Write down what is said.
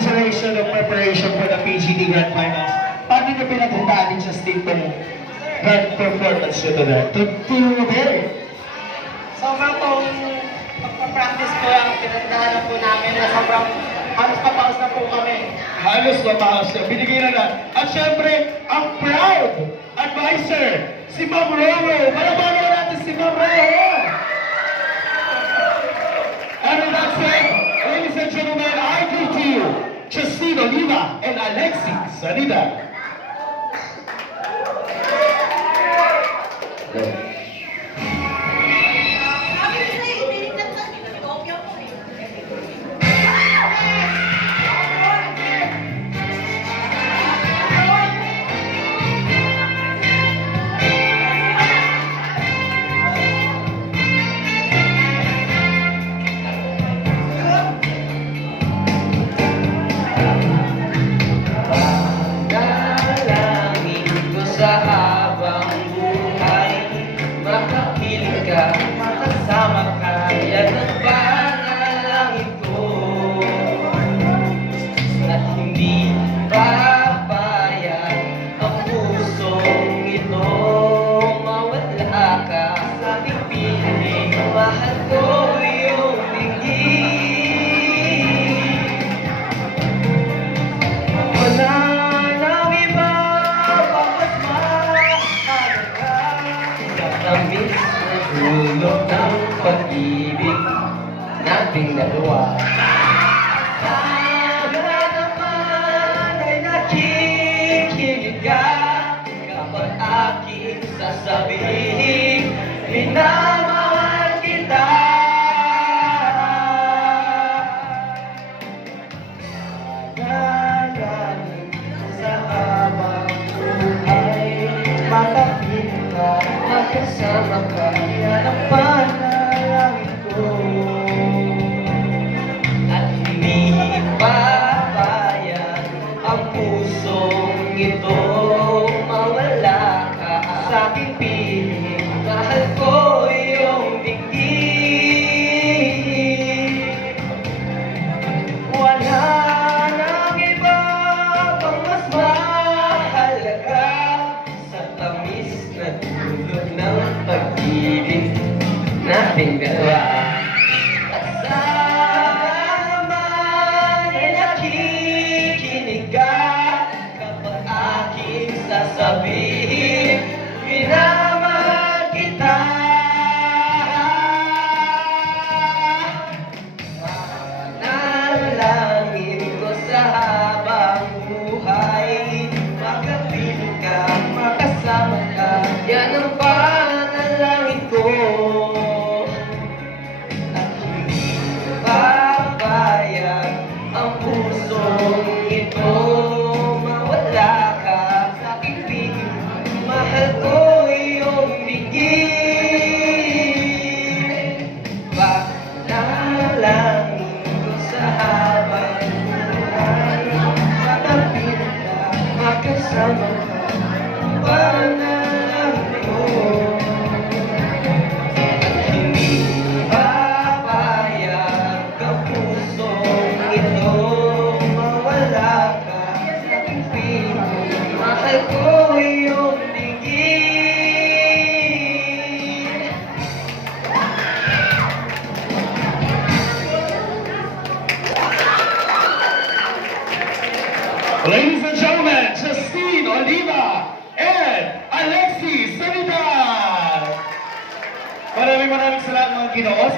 duration of preparation for the PGD Grand Finals. Paano niyo pinaghandaan ni Justine itong grand performance niyo today? Today? Sobrang pong pagpa-practice ko ang pinagdaanan po namin na sobrang halos papaos na po kami. Halos mapaos na. Binigay na lang. At syempre, ang proud advisor, si Ma'am Roro. Malabanan natin si Ma'am Roro. And with that said, ladies and gentlemen, I give to you Justine Oliva and Alexis Sanida. Makasama ka, yan ang panalangin ko. At hindi papayag ang pusong ito. Mawala ka sa aking piling, mahal ko yung tingin. Wala nang iba pa mas mahalaga sa tamis na dulot ng pag-ibig nating dalawa. Sana naman ay nakikinig ka kapag aking sasabihin, minamahal kita. Nalangin sa habang buhay, matapiling ka, magkasama ka, yan ang panalangin ko. At hindi papayag ang pusong ito, mawala ka sa aking piling, mahal ko yung dinggin. Wala nang iba pang mas mahalaga sa tamis na dulot ng pag-ibig nating dalawa. At sana naman ay nakikinig ka kapag aking sasabihin, minamahal kita. Manalangin ko sa habang buhay, makapiling ka, makasama ka, yan ang panalangin ko. At hindi papayag ang pusong ito, mawala ka sa aking piling, mahal ko yung dinggin. Panalangin ko sa habang buhay, makapiling ka, makasama ka, panalangin ko. Hindi papayag ang pusong ito, mawala ka sa aking piling, mahal ko yung dinggin. Ladies and gentlemen, Justine Oliva and Alexis Sanida. Maraming salamat mga Ginoo.